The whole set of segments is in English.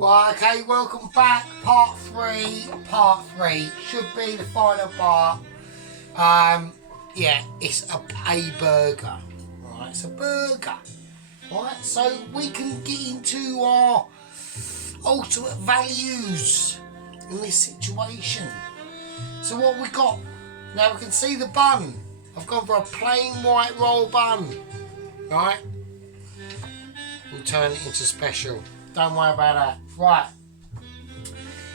Right, okay, welcome back. Part three. Should be the final part. Yeah, it's a burger. Right, it's a burger. Right, so we can get into our ultimate values in this situation. So what we got? Now we can see the bun. I've gone for a plain white roll bun. Right? We'll turn it into special. Don't worry about that. Right.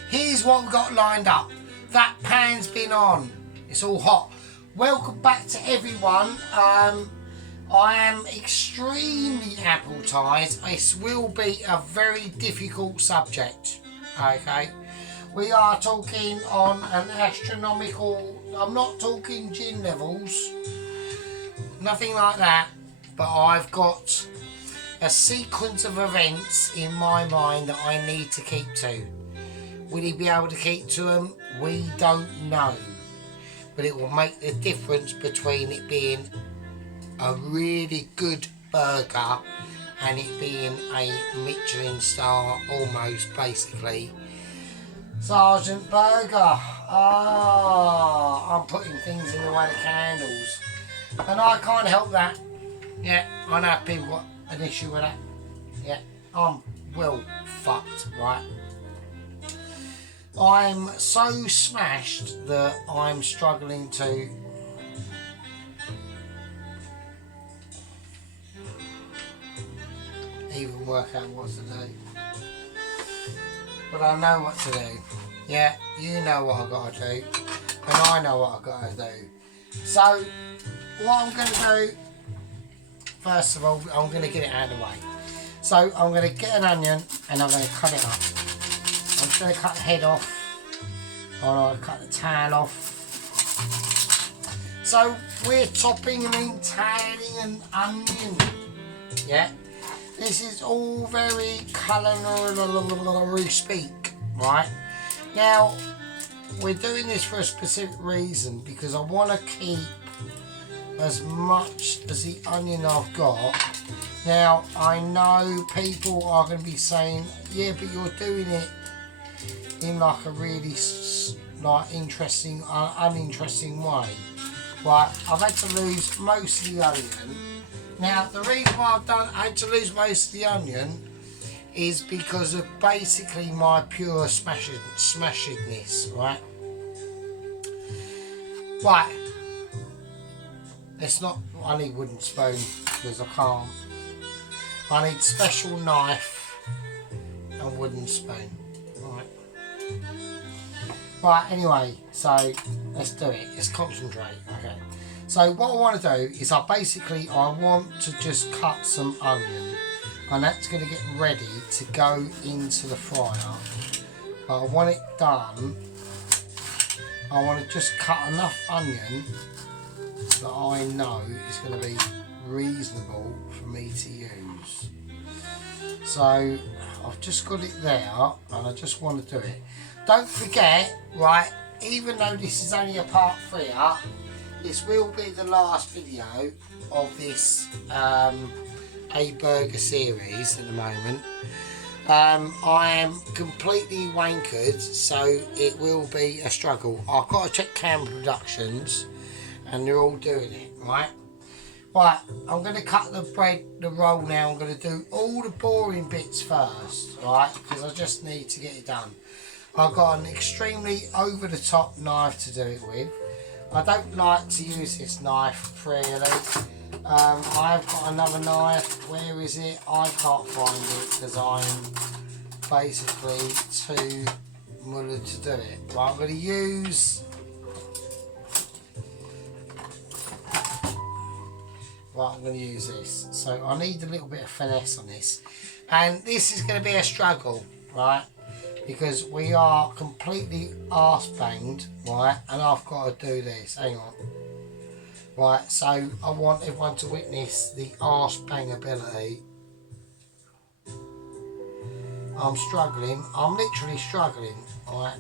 Here's what we've got lined up. That pan's been on. It's all hot. Welcome back to everyone. I am extremely appetized. This will be a very difficult subject. Okay. We are talking on an astronomical, I'm not talking gin levels. Nothing like that. But I've got a sequence of events in my mind that I need to keep to. Will he be able to keep to them? We don't know. But it will make the difference between it being a really good burger and it being a Michelin star, almost basically. Sergeant Burger. I'm putting things in the way of candles. And I can't help that. Yeah, I know people got an issue with that. Yeah, I'm well fucked, right? I'm so smashed that I'm struggling to even work out what to do. But I know what to do. Yeah, you know what I've got to do. And I know what I've got to do. So, what I'm going to do, first of all, I'm going to get it out of the way. So I'm going to get an onion and I'm going to cut it up. I'm just going to cut the head off. I'm going to cut the tail off. So we're topping and entailing an onion. Yeah. This is all very culinary speak, right? Now, we're doing this for a specific reason because I want to keep as much as the onion I've got. Now I know people are going to be saying, yeah, but you're doing it in like a really interesting, uninteresting way. Right, I've had to lose most of the onion. Now the reason why I've had to lose most of the onion is because of basically my pure smashedness, right? Right. It's not, I need wooden spoon because I can't. I need special knife and wooden spoon. Right. Right, anyway, so let's do it. Let's concentrate. Okay. So what I want to do is I want to just cut some onion and that's going to get ready to go into the fryer. But I want it done. I want to just cut enough onion that I know is going to be reasonable for me to use. So I've just got it there and I just want to do it. Don't forget, right, even though this is only a part 3, this will be the last video of this A Burger series at the moment. I am completely wankered, so it will be a struggle. I've got to check Camera Productions and they're all doing it, right? Right, I'm going to cut the roll now. I'm going to do all the boring bits first, right? Because I just need to get it done. I've got an extremely over-the-top knife to do it with. I don't like to use this knife, really. I've got another knife. Where is it? I can't find it because I'm basically too mullered to do it. Right, I'm going to use... Right, I'm going to use this. So I need a little bit of finesse on this. And this is going to be a struggle, right? Because we are completely arse-banged, right? And I've got to do this. Hang on. Right, so I want everyone to witness the arse-bang ability. I'm struggling. I'm literally struggling, right?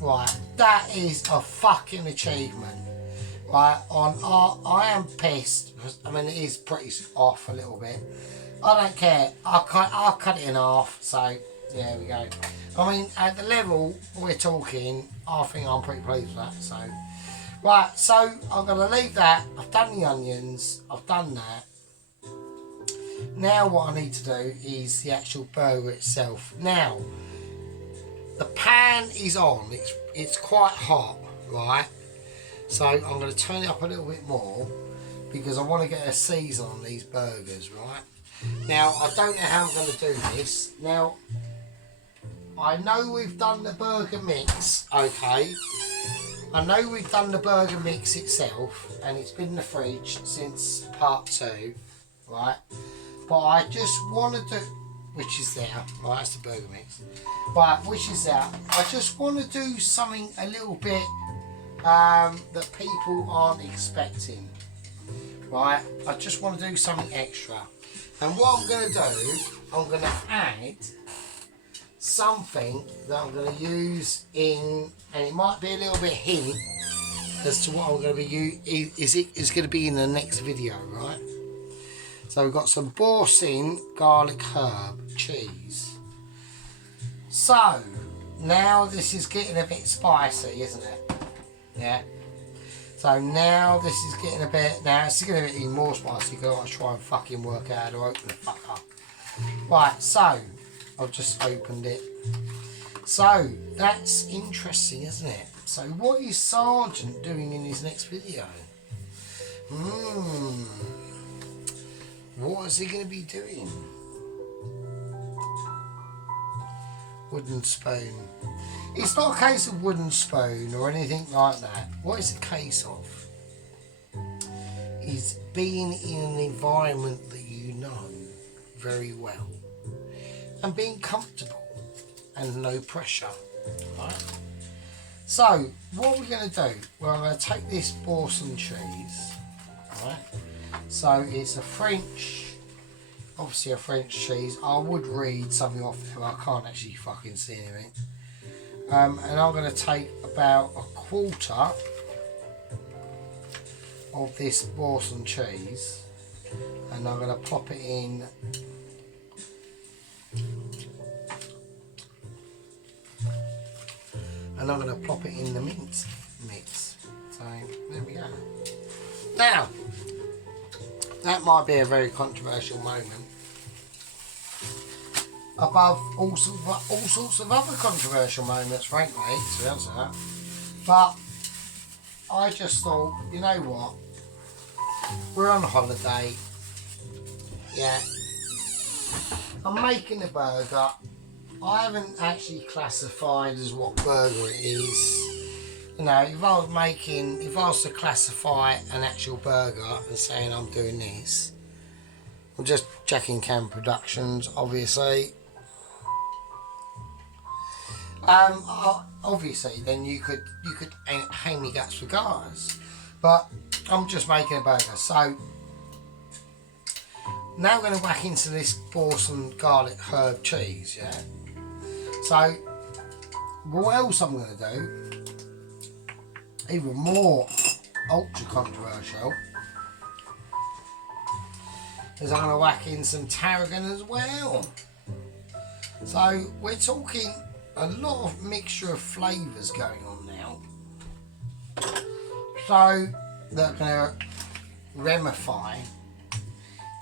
Right, that is a fucking achievement. Right, I am pissed. I mean, it is pretty off a little bit. I don't care. I'll cut it in half. So there we go. I mean, at the level we're talking, I think I'm pretty pleased with that. So right, so I'm gonna leave that. I've done the onions. I've done that. Now what I need to do is the actual burger itself. Now the pan is on. It's quite hot, right? So I'm going to turn it up a little bit more because I want to get a season on these burgers, right? Now I don't know how I'm going to do this. Now I know we've done the burger mix, okay? I know we've done the burger mix itself, and it's been in the fridge since part 2, right? But I just want to do, which is there, right, that's the burger mix. Right, which is there. I just want to do something a little bit that people aren't expecting, right? I just want to do something extra. And what I'm going to do, I'm going to add something that I'm going to use in, and it might be a little bit hint as to what I'm going to be is going to be in the next video, right? So we've got some Boursin garlic herb cheese. So now this is getting a bit spicy, isn't it? Yeah. So now this is getting a bit. Now it's going to be even more spicy because I want to try and fucking work out how to open the fuck up. Right. So I've just opened it. So that's interesting, isn't it? So what is Sergeant doing in his next video? What is he going to be doing? Wooden spoon. It's not a case of wooden spoon or anything like that. What it's a case of is being in an environment that you know very well and being comfortable and no pressure. Right? So what we're going to do, well, I'm going to take this Boursin cheese, right? So it's a French, obviously a French cheese. I would read something off there, but I can't actually fucking see anything. And I'm going to take about a quarter of this Boursin cheese, and I'm going to plop it in. And I'm going to plop it in the mince mix. So there we go. Now, that might be a very controversial moment. Above all sorts of other controversial moments, frankly, to be honest with that. But I just thought, you know what? We're on holiday. Yeah. I'm making a burger. I haven't actually classified as what burger it is. You know, if I was to classify an actual burger and saying I'm doing this, I'm just checking Cam Productions, obviously. Obviously, then you could hang me guts for guys, but I'm just making a burger. So now I'm going to whack into this Boursin garlic herb cheese. Yeah. So what else I'm going to do? Even more ultra controversial is I'm going to whack in some tarragon as well. So we're talking a lot of mixture of flavours going on now. So they're going to ramify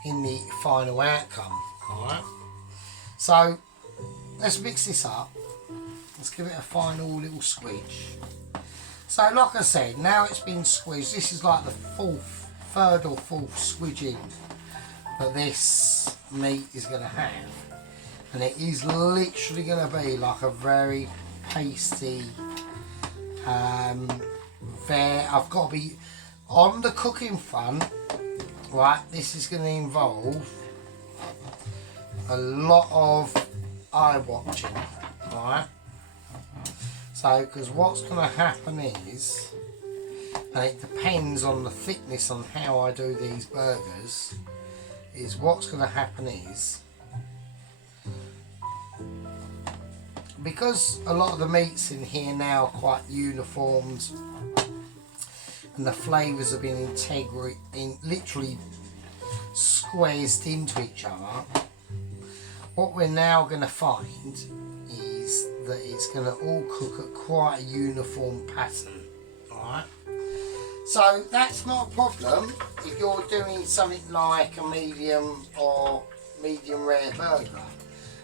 in the final outcome. Alright. So let's mix this up. Let's give it a final little squidge. So like I said, now it's been squeezed. This is like the third or fourth squidging that this meat is going to have. And it is literally going to be like a very pasty, I've got to be on the cooking front, right? This is going to involve a lot of eye watching, right? So, because what's going to happen is, and it depends on the thickness on how I do these burgers, is what's going to happen is, because a lot of the meats in here now are quite uniformed and the flavours have been literally squeezed into each other, what we're now going to find is that it's going to all cook at quite a uniform pattern. Alright? So that's not a problem if you're doing something like a medium or medium rare burger.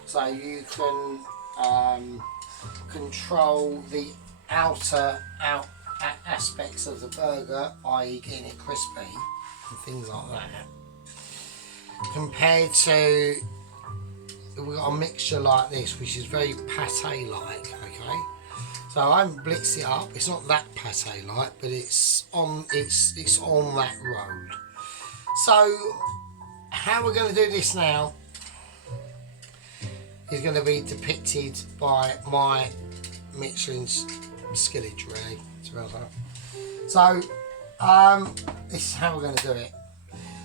So you can control the outer aspects of the burger, i.e. getting it crispy and things like that. Compared to, we've got a mixture like this which is very pate-like, okay? So I haven't blitzed it up, it's not that pate-like, but it's on that road. So how we're going to do this now is going to be depicted by my Michelin's skillage, really, to be honest. So this is how we're going to do it.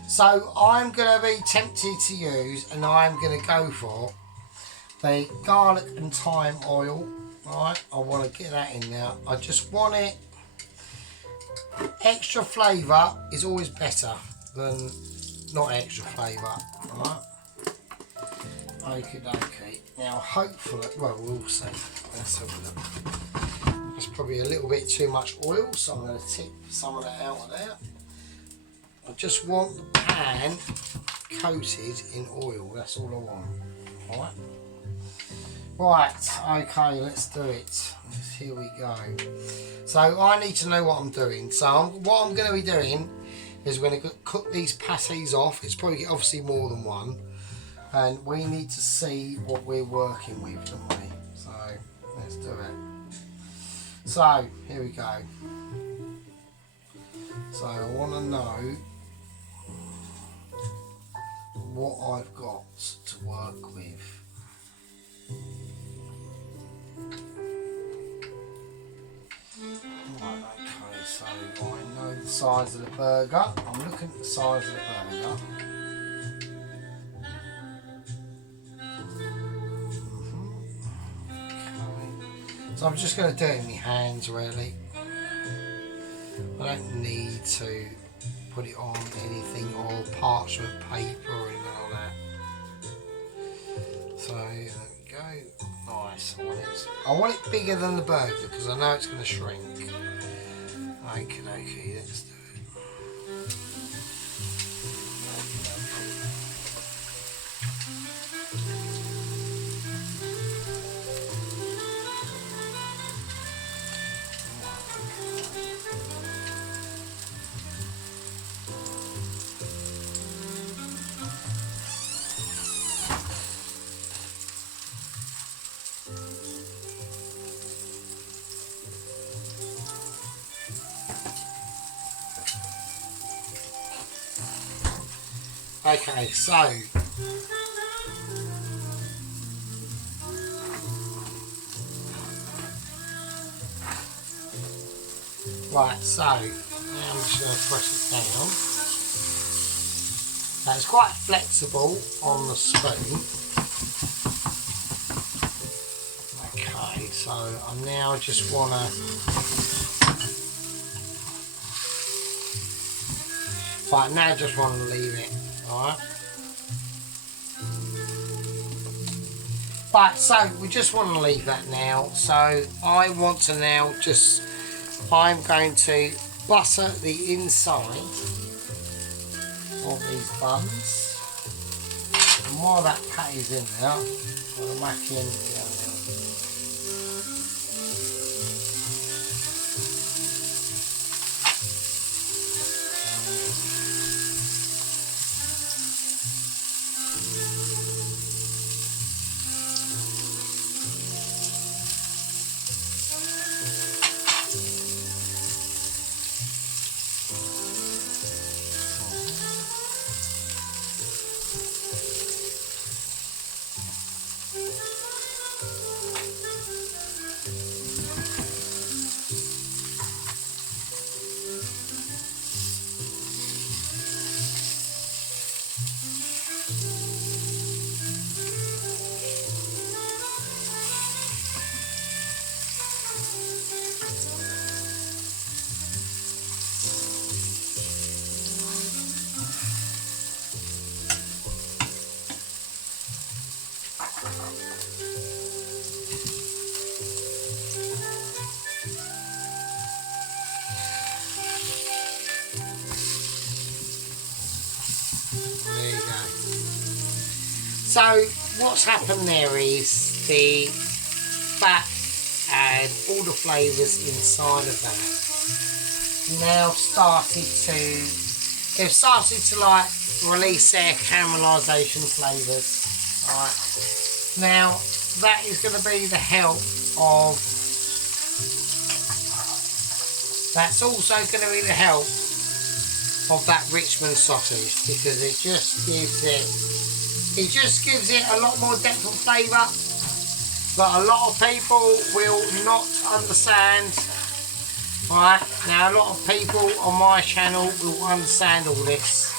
So I'm going to be tempted to use, and I'm going to go for the garlic and thyme oil. Right, I want to get that in there. I just want it. Extra flavour is always better than not extra flavour. Right. Okay. Now, hopefully, well, we'll see. Let's have a look. That's probably a little bit too much oil, so I'm going to tip some of that out of there. I just want the pan coated in oil. That's all I want. All right. Right, okay, let's do it. Here we go. So I need to know what I'm doing. So what I'm going to be doing is we're going to cook these patties off. It's probably obviously more than one. And we need to see what we're working with, don't we? So let's do it. So here we go. So I want to know what I've got to work with. Right, okay, so I know the size of the burger. I'm looking at the size of the burger. Okay. So I'm just going to do it in my hands, really. I don't need to put it on anything or parchment paper or anything like that. So there we go. Nice. I want it bigger than the burger because I know it's going to shrink. Okay, let's do it. Okay, so right, so now I'm just going to press it down. Now it's quite flexible on the spoon. Okay, so I now just want to. Right, now I just want to leave it. Alright. Right, so we just want to leave that now. So I want to now just, I'm going to butter the inside of these buns. And while that patty's in there, I'm going to whack in the other. So what's happened there is the fat and all the flavours inside of that now they've started to like release their caramelisation flavours. Right. Now that is going to be the help of, that's also going to be the help of that Richmond sausage, because it just gives it a lot more depth of flavour. But a lot of people will not understand. Right, now a lot of people on my channel will understand all this.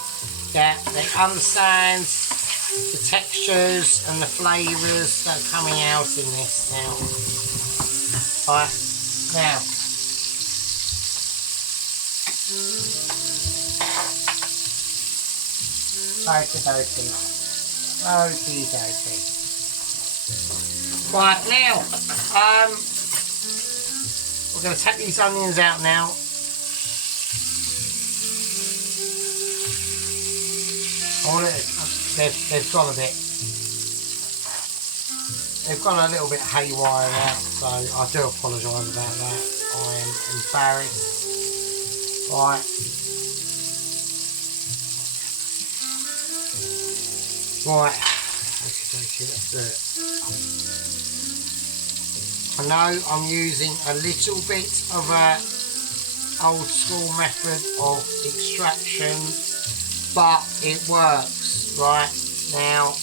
Yeah, they understand the textures and the flavours that are coming out in this now. Right, now. Okie dokie. Okie dokie. Right, now, we're going to take these onions out now. They've gone a bit. They've gone a little bit haywire now, so I do apologise about that. I am embarrassed. Right. Right. Okay, let's do it. I know I'm using a little bit of a old school method of extraction, but it works. Right now,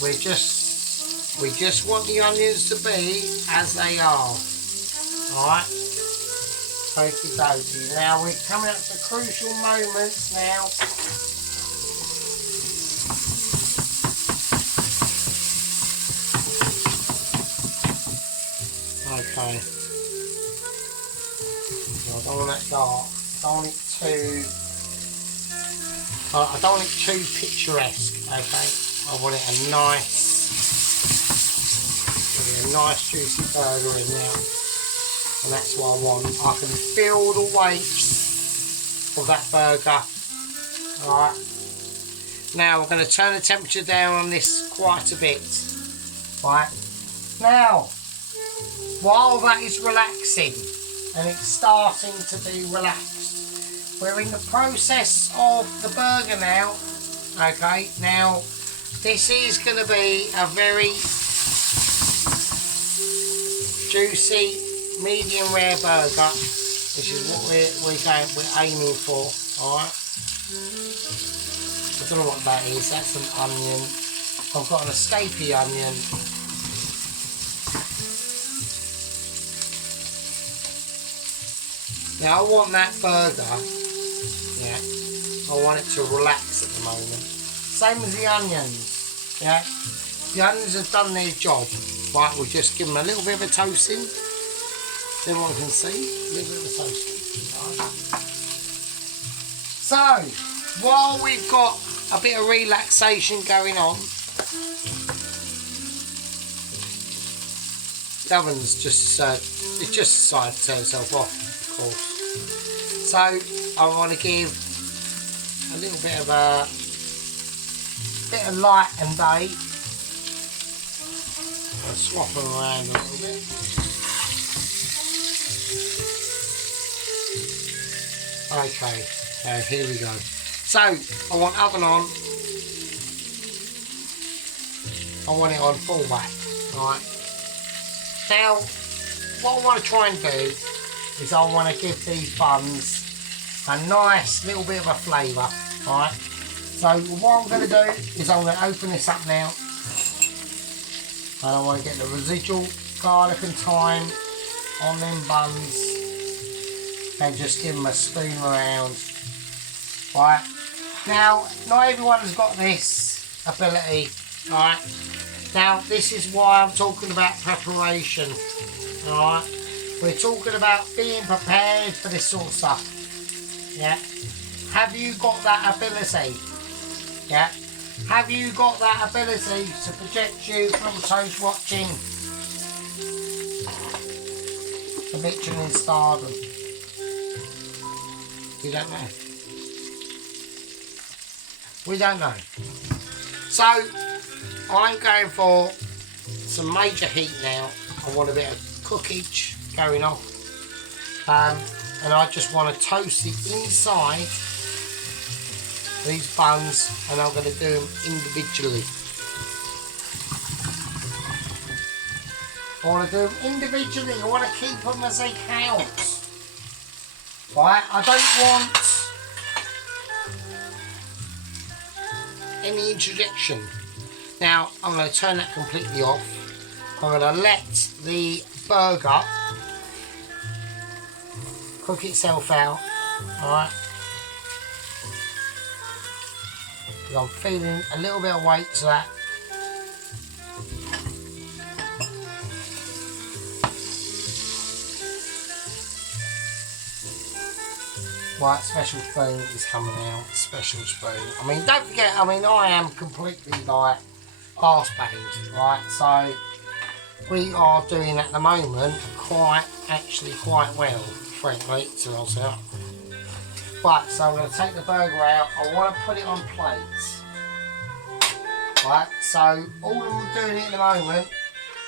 we just want the onions to be as they are. Alright, okie dokie. Now we're coming up to crucial moments now. Okay, so I don't want that dark. I don't want it too picturesque. Okay, I want it a nice juicy burger in there, and that's what I want. I can feel the weight of that burger. Alright, now we're going to turn the temperature down on this quite a bit. Right, now while that is relaxing and it's starting to be relaxed, we're in the process of the burger now. Okay, now this is going to be a very juicy medium rare burger, which is what we're aiming for. Alright, I don't know what that is. That's an onion. I've got an escapee onion. Now I want that burger, yeah, I want it to relax at the moment. Same as the onions, yeah. The onions have done their job. Right, we'll just give them a little bit of a toasting. Everyone can see, a little bit of a toasting. Right. So, while we've got a bit of relaxation going on, the oven's just decided to turn itself off, of course. So I want to give a little bit of light and day. I'll swap them around a little bit. Okay, here we go. So I want oven on. I want it on full whack. Right. Now, what I want to try and do is I want to give these buns a nice little bit of a flavour, right? So what I'm going to do is I'm going to open this up now, and I want to get the residual garlic and thyme on them buns, and just give them a spoon around, right? Now, not everyone's got this ability, right? Now, this is why I'm talking about preparation, alright? We're talking about being prepared for this sort of stuff, yeah? Have you got that ability, yeah? Have you got that ability to project you from toast watching the Michelin stardom? We don't know. We don't know. So I'm going for some major heat now. I want a bit of cookage going off, and I just want to toast the inside these buns, and I'm going to do them individually. I want to do them individually. I want to keep them as they count. Right, I don't want any interjection. Now I'm going to turn that completely off. I'm going to let the burger cook itself out. Alright. I'm feeling a little bit of weight to that. Right, special spoon is coming out. Special spoon. I mean, don't forget, I am completely like arse-banged, right? So we are doing at the moment quite well, frankly, to ourselves. Right, so I'm going to take the burger out. I want to put it on plates. Right, so all I'm doing at the moment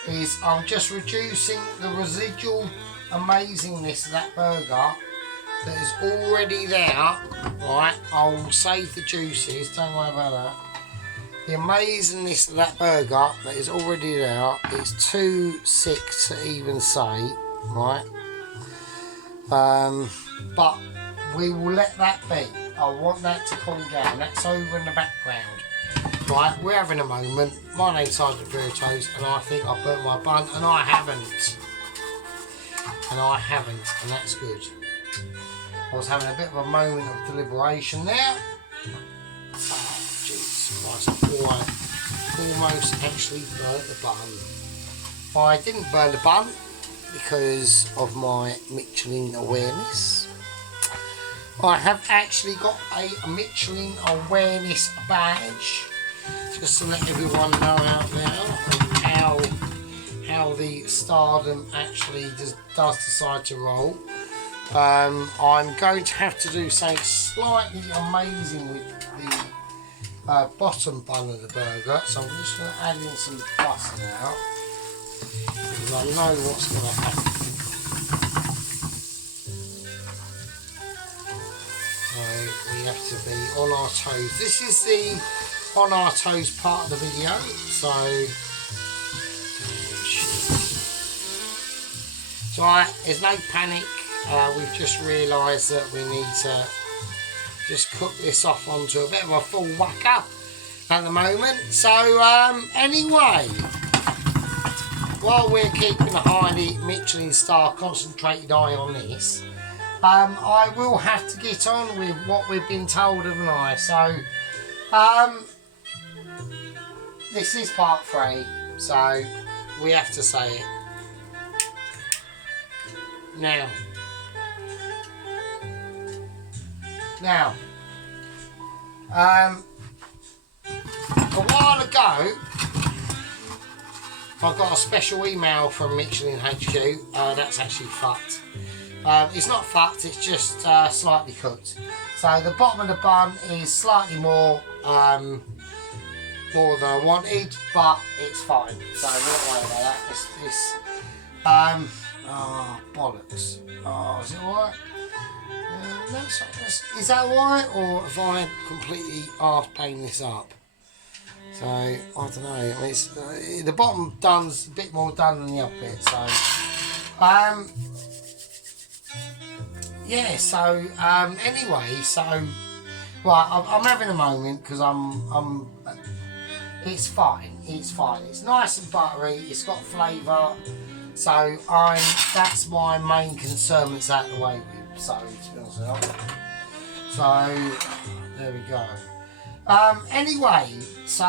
is I'm just reducing the residual amazingness of that burger that is already there. Right, I'll save the juices, don't worry about that. The amazingness of that burger that is already there is too sick to even say, right? But we will let that be. I want that to cool down. That's over in the background. Right, we're having a moment. My name's Sergeant Burritos, and I think I've burnt my bun, and I haven't. And that's good. I was having a bit of a moment of deliberation there. Oh, Jesus Christ, almost actually burnt the bun. I didn't burn the bun because of my Michelin awareness. I have actually got a Michelin awareness badge, just to let everyone know out there how the stardom actually does decide to roll. I'm going to have to do something slightly amazing with the bottom bun of the burger, so I'm just going to add in some butter now, because I know what's going to happen. So we have to be on our toes. This is the on our toes part of the video, so it's alright, there's no panic. We've just realised that we need to just cook this off onto a bit of a full whacker at the moment. So anyway, while we're keeping a highly Michelin star concentrated eye on this, I will have to get on with what we've been told, haven't I? So this is part 3, so we have to say it now. A while ago, I got a special email from Michelin HQ. That's actually fucked. It's not fucked, it's just slightly cooked. So the bottom of the bun is slightly more than I wanted, but it's fine. So we're not worried about that. Oh, bollocks. Oh, is it alright? No, is that alright, or have I completely arse-banged this up? So, I don't know. I mean, it's, the bottom done's a bit more done than the upper bit, so... yeah, so, anyway, so... Right, I'm having a moment, because it's fine, It's nice and buttery, it's got flavour, so that's my main concern that's out of the way with. So, to be honest with you. So, there we go. Anyway, so... I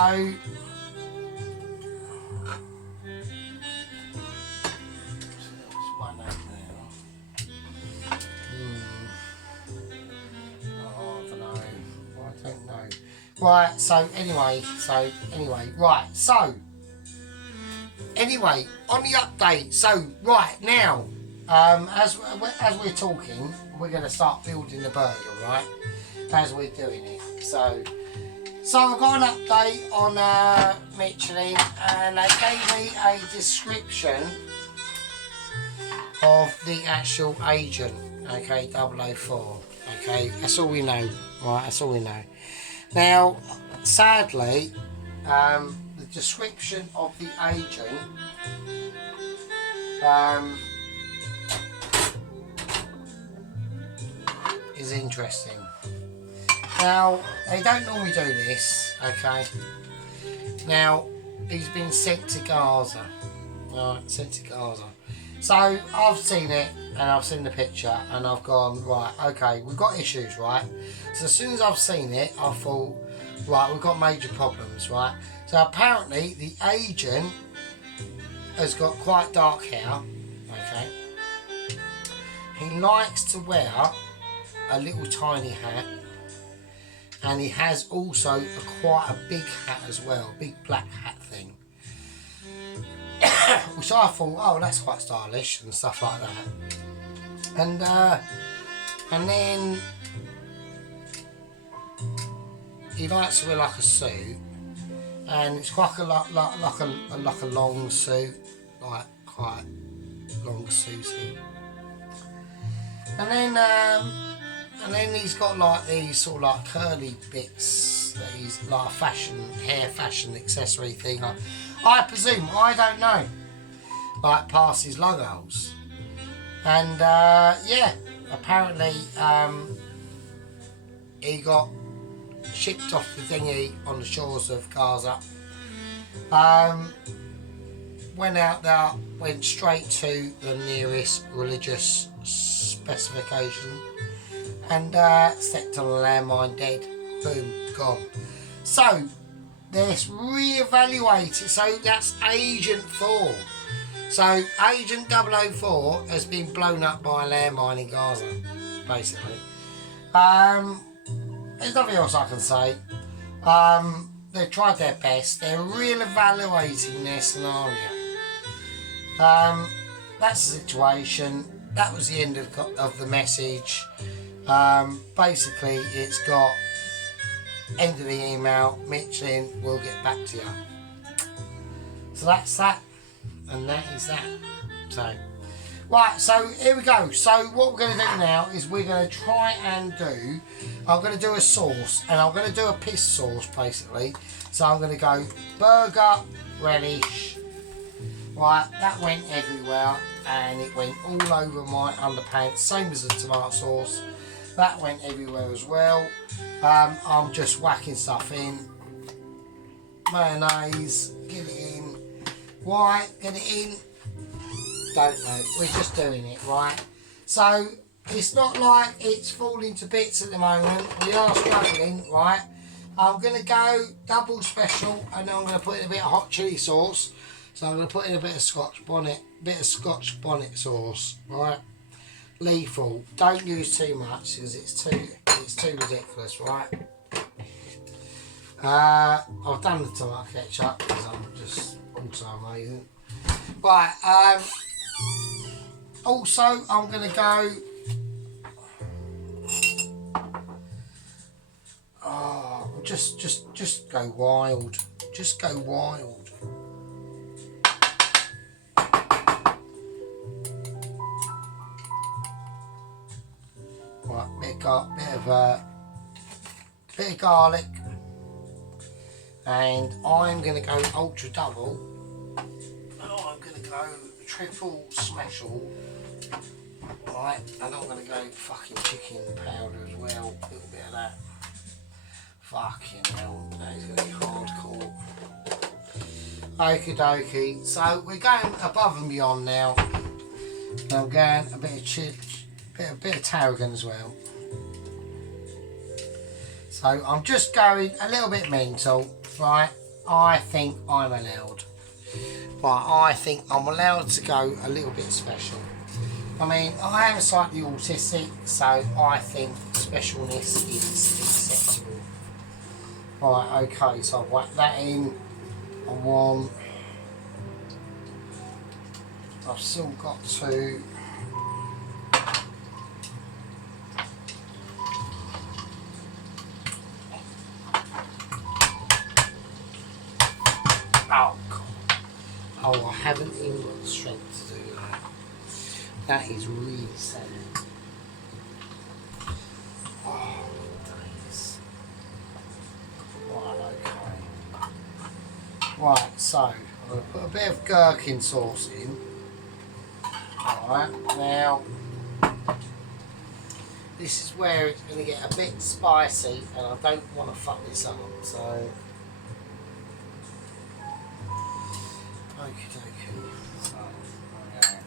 don't know. Right, so anyway, on the update, so right now, as we're talking, we're going to start building the burger, right? As we're doing it. So So I got an update on Michelin, and they gave me a description of the actual agent, okay, 004, okay, that's all we know, right, that's all we know. Now, sadly, the description of the agent is interesting. Now, they don't normally do this, okay. Now, he's been sent to Gaza, right, sent to Gaza. So, I've seen it, and I've seen the picture, and I've gone, right, okay, we've got issues, right. So, as soon as I've seen it, I thought, right, we've got major problems, right. So, apparently, the agent has got quite dark hair, okay. He likes to wear a little tiny hat, and he has also quite a big hat as well, big black hat thing, which I thought, oh, that's quite stylish and stuff like that. And then he likes to wear like a suit, and it's quite like a long suit, like quite long suity. And then he's got like these sort of like curly bits that he's like a hair fashion accessory thing. I presume, I don't know, like past his logos. And yeah, apparently he got shipped off the dinghy on the shores of Gaza. Went out there, went straight to the nearest religious specification, and stepped on a landmine, dead. Boom, gone. So let's re-evaluate it. So that's Agent 4. So Agent 004 has been blown up by a landmine in Gaza, basically. There's nothing else I can say. They've tried their best. They're re-evaluating their scenario. That's the situation. That was the end of the message. Basically, it's got end of the email. Michelin will get back to you. So that's that, and that is that. So, right. So here we go. So what we're going to do now is we're going to try and do. I'm going to do a sauce, and I'm going to do a piss sauce basically. So I'm going to go burger relish. Right, that went everywhere, and it went all over my underpants, same as the tomato sauce. That went everywhere as well. I'm just whacking stuff in. Mayonnaise, get it in. Why, get it in? Don't know, we're just doing it, right? So, it's not like it's falling to bits at the moment. We are struggling, right? I'm going to go double special, and then I'm going to put in a bit of hot chilli sauce. So I'm going to put in a bit of Scotch bonnet sauce, right? Lethal. Don't use too much because it's too ridiculous, right? I've done the tomato ketchup because I'm just also amazing. Right. Also, I'm going to go. Oh, just go wild. Just go wild. Right, bit of garlic, and I'm going to go ultra double. Oh, I'm going to go triple special. Right, and I'm going to go fucking chicken powder as well. A little bit of that. Fucking hell, that is going to be hardcore. Okie dokie. So we're going above and beyond now. And I'm going a bit of bit of tarragon as well. So I'm just going a little bit mental, right? I think I'm allowed. Right, I think I'm allowed to go a little bit special. I mean, I am slightly autistic, so I think specialness is acceptable. Right, okay, so I've whacked that in on one. I've still got to That is really selling. Oh, days. Right, okay. Right, so I'm going to put a bit of gherkin sauce in. Alright, now this is where it's going to get a bit spicy and I don't want to fuck this up, so okie dokie. So, okay.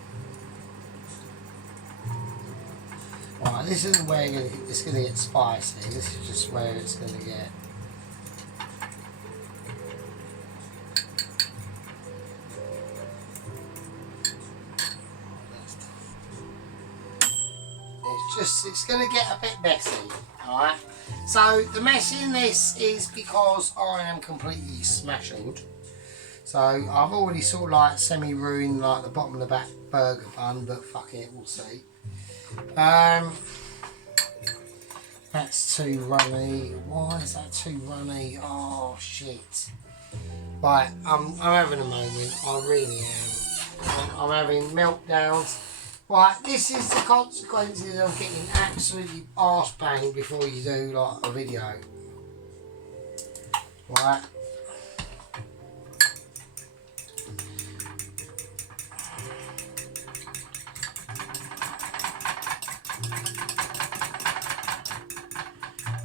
Right, this isn't where it's going to get spicy, this is just where it's going to get. It's going to get a bit messy, alright? So the mess in this is because I am completely smashed. So I've already sort of like semi-ruined like the bottom of the back burger bun, but fuck it, we'll see. That's too runny. Why is that too runny? Oh shit. Right, I'm having a moment, I really am. I'm having meltdowns. Right, this is the consequences of getting absolutely arse banged before you do like a video. Right.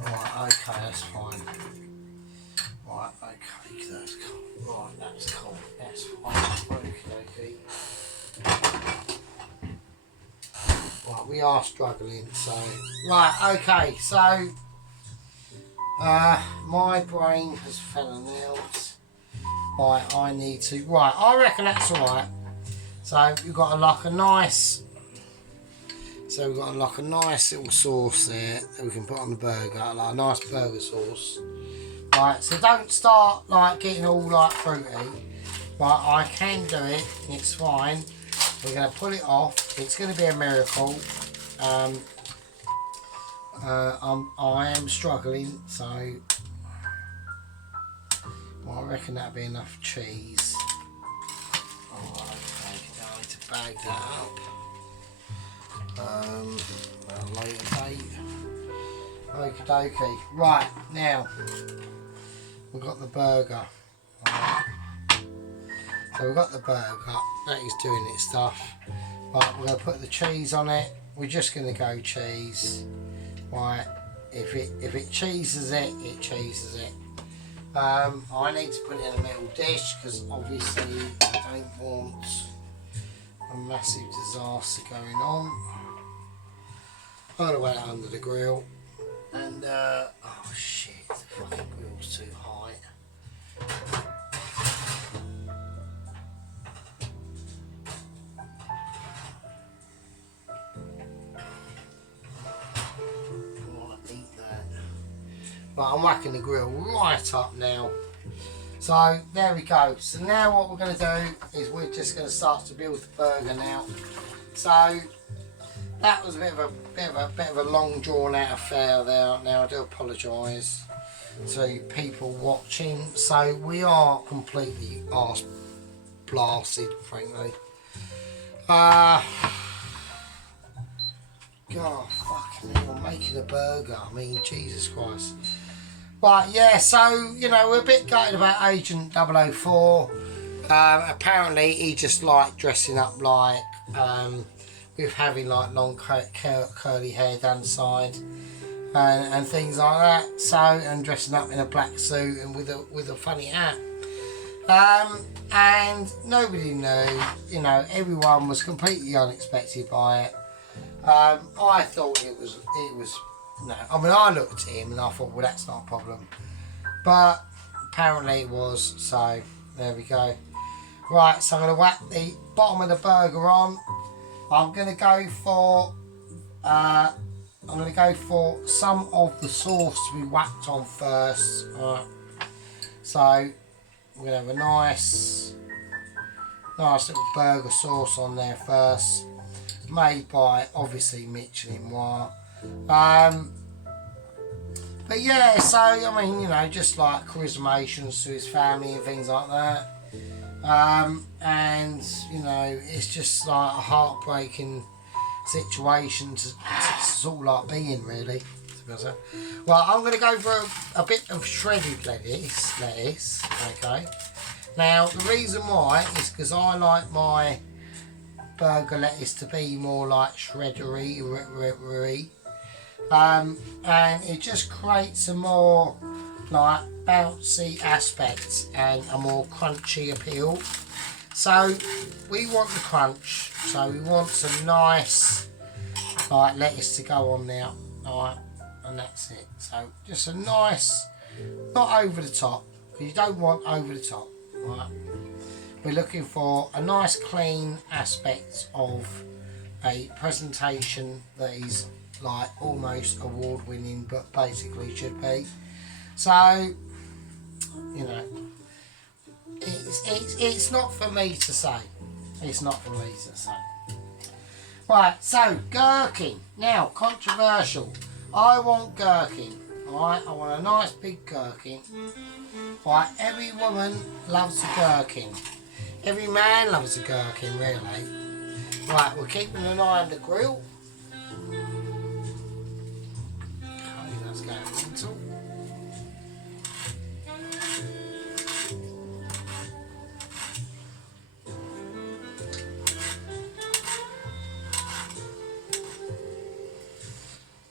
Right, okay, that's fine. Right, okay, that's cool. Right, that's cool. That's fine. Okay. Right, we are struggling, so right, okay, so my brain has fallen out. Right, I need to. Right, I reckon that's alright. So we've got like a nice. So we've got like a nice little sauce there that we can put on the burger, like a nice burger sauce. Right, so don't start like getting all like fruity. Right, I can do it. It's fine. We're going to pull it off. It's going to be a miracle. I am struggling, so well, I reckon that'll be enough cheese. Alright, okay, I need to bag that up. At a later date. Okie dokie. Right, now we've got the burger. Right. So we've got the burger, that is doing its stuff. Right, we're going to put the cheese on it. We're just going to go cheese. Right, if it cheeses it, it cheeses it. I need to put it in a metal dish because obviously I don't want a massive disaster going on. I'm going to wait under the grill. And, oh shit, the fucking grill's too high. But I'm whacking the grill right up now. So there we go. So now what we're going to do is we're just going to start to build the burger now. So that was a bit of a long drawn out affair there. Now I do apologise to people watching. So we are completely arse blasted, frankly. God, fucking hell, making a burger. I mean, Jesus Christ. Right, yeah, so, you know, we're a bit gutted about Agent 004. Apparently, he just liked dressing up like, with having like long curly hair down the side and things like that. So, and dressing up in a black suit and with a funny hat. And nobody knew, you know, everyone was completely unexpected by it. I thought it was no. I mean, I looked at him and I thought, well, that's not a problem. But apparently it was. So there we go. Right, so I'm going to whack the bottom of the burger on. I'm going to go for some of the sauce to be whacked on first. Right. So we're going to have a nice little burger sauce on there first. Made by obviously Michelin Noir. But yeah, so I mean, you know, just like charismations to his family and things like that. And you know, it's just like a heartbreaking situation to sort of like be in, really. Well, I'm going to go for a bit of shredded lettuce, okay. Now, the reason why is because I like my burger lettuce to be more like shreddery, and it just creates a more like bouncy aspect and a more crunchy appeal. So we want the crunch, so we want some nice like lettuce to go on there, alright, and that's it. So just a nice, not over the top, because you don't want over the top, right. We're looking for a nice clean aspect of a presentation that is like almost award winning, but basically should be. So, you know, it's not for me to say. It's not for me to say. Right, so gherkin. Now, controversial. I want gherkin. Alright, I want a nice big gherkin. Right, every woman loves a gherkin. Every man loves a gherkin, really. Right, we're keeping an eye on the grill. Okay, that's going mental.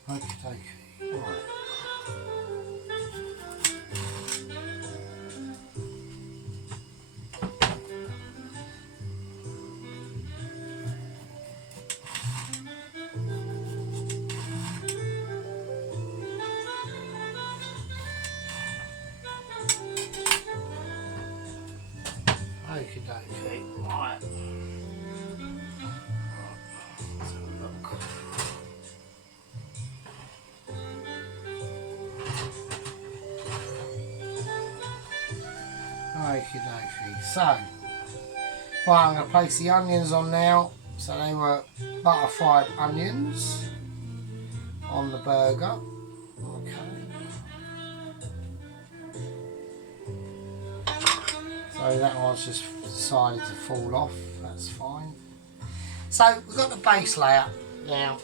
Okay, right. Okie dokie, right. Let's have a look. Okie dokie, so, right, I'm going to place the onions on now. So they were butterfried onions on the burger. Okay. So that one's just decided to fall off, that's fine. So we've got the base layer now.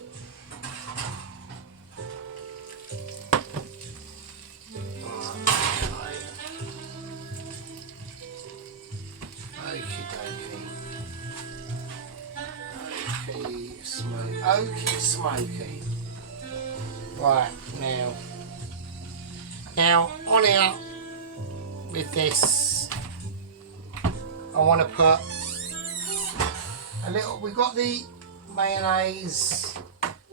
Okie smoky. Right, now on here with this, I want to put a little, we've got the mayonnaise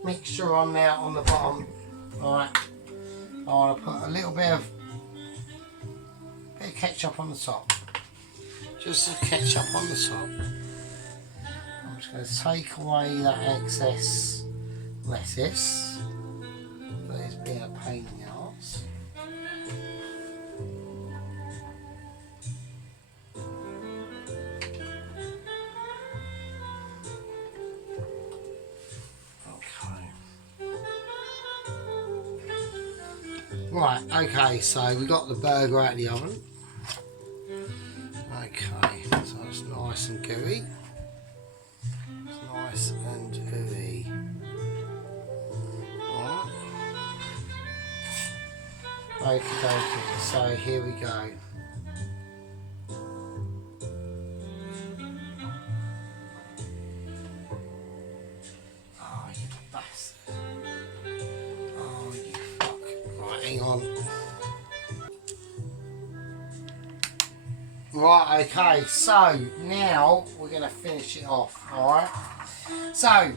mixture on there on the bottom. Right, I want to put a little bit of ketchup on the top. Just some ketchup on the top. I'm just going to take away that excess lettuce. But it's been a pain in the arse. Right, okay, so we got the burger out of the oven. Okay, so it's nice and gooey. It's nice and gooey. Right. Okay, so here we go. Oh, you bastard. Oh, you fuck. Right, hang on. Right, okay, so now we're going to finish it off, alright? So,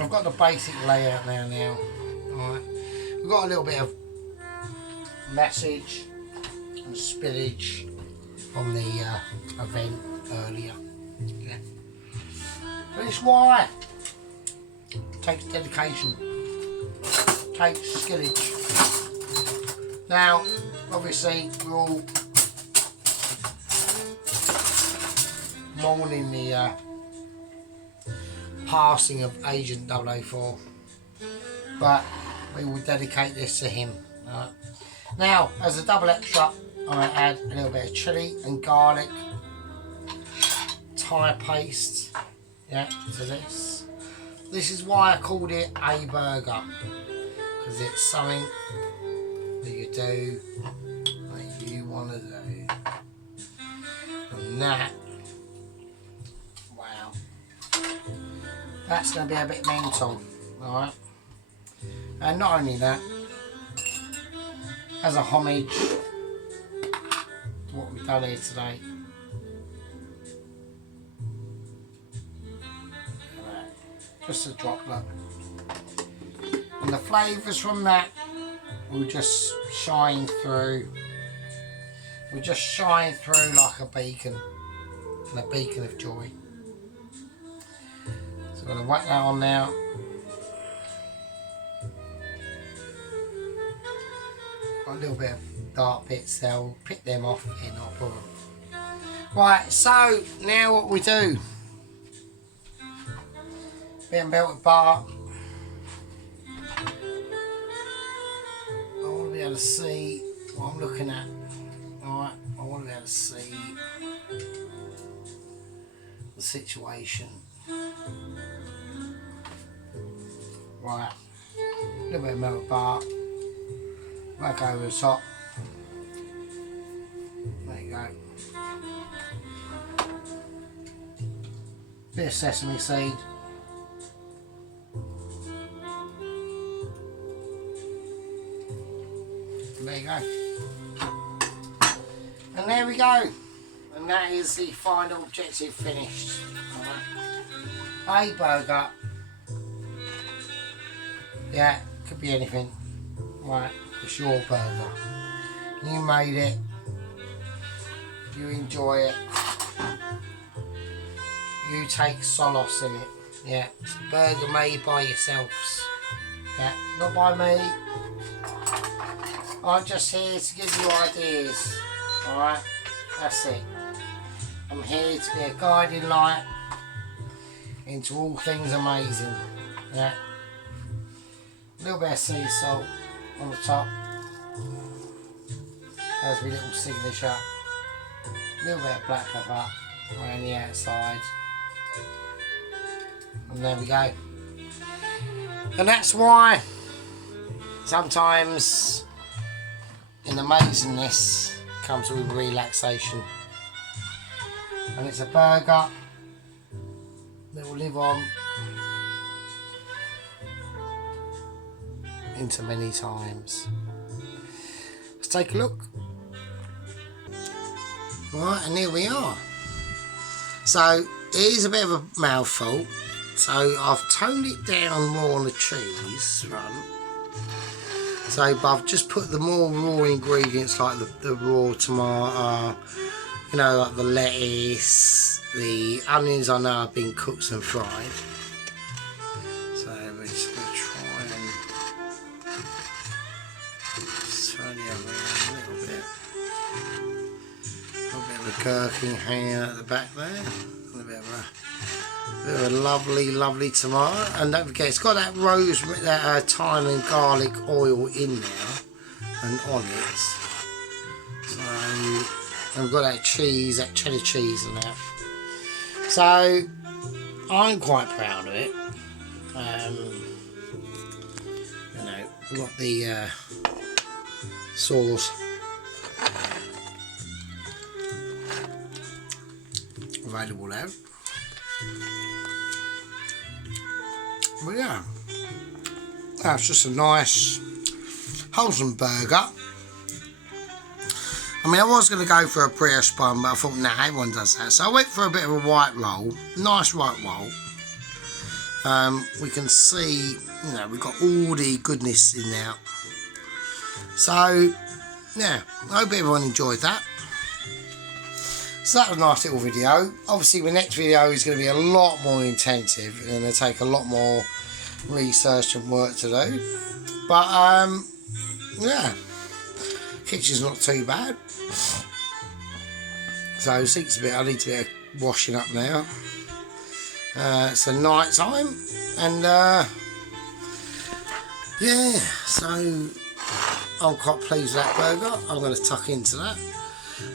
I've got the basic layout now, alright? We've got a little bit of message and spillage from the event earlier. Yeah. But it's why. It takes dedication. It takes skillage. Now, obviously, we're all mourning the passing of Agent 004, but we will dedicate this to him. Now, as a double extra, I'm going to add a little bit of chilli and garlic Thai paste, yeah, to this. this is why I called it a burger, because it's something that you do that you want to do. And that, wow, that's going to be a bit mental, alright? And not only that, as a homage to what we've done here today, just a droplet, and the flavours from that will just shine through. Will just shine through like a beacon, and a beacon of joy. So I'm going to whack that on now. Got a little bit of dark bits there. We'll pick them off in our problem. Right, so now what we do. Bit of melted butter. I want to be able to see what I'm looking at. Alright, I want to be able to see the situation. Right, a little bit of melted butter. Back over the top. There you go. Bit of sesame seed. There you go. And there we go. And that is the final objective finished. Right. A burger. Yeah, could be anything. Right, it's your burger. You made it. You enjoy it. You take solace in it. Yeah, it's a burger made by yourselves. Yeah, not by me. I'm just here to give you ideas. Alright, that's it. I'm here to be a guiding light into all things amazing. Yeah. A little bit of sea salt on the top. There's my little signature. A little bit of black pepper around the outside. And there we go. And that's why sometimes in amazingness comes with relaxation. And it's a burger that will live on into many times. Let's take a look. Right, and here we are. So it is a bit of a mouthful, so I've toned it down more on the cheese front. So but I've just put the more raw ingredients like the raw tomato, you know, like the lettuce, the onions I know have been cooked and fried. So we're just going to try and turn the other around a little bit. A bit of a gherkin hanging out at the back there. A bit of a lovely, lovely tomato. And don't forget, it's got that rosemary, that thyme and garlic oil in there and on it. So, and we've got that cheese, that cheddar cheese and that. So, I'm quite proud of it. You know, we've got the sauce available now. But yeah, that's just a nice, wholesome burger. I mean, I was going to go for a brioche bun, but I thought, nah, everyone does that. So I went for a bit of a white roll, nice white roll. We can see, you know, we've got all the goodness in there. So, yeah, I hope everyone enjoyed that. So that was a nice little video. Obviously, the next video is going to be a lot more intensive and going to take a lot more research and work to do. But, yeah, kitchen's not too bad. So, sink's a bit, I need to be washing up now. It's a night time, and yeah, so I'm quite pleased with that burger. I'm going to tuck into that.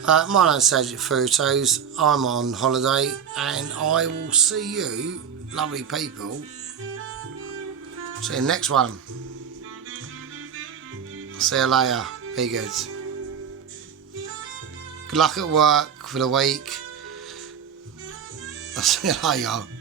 My name's Cedric Frutos. I'm on holiday, and I will see you, lovely people, See you in the next one. See you later. Be good. Good luck at work for the week. I'll see you later.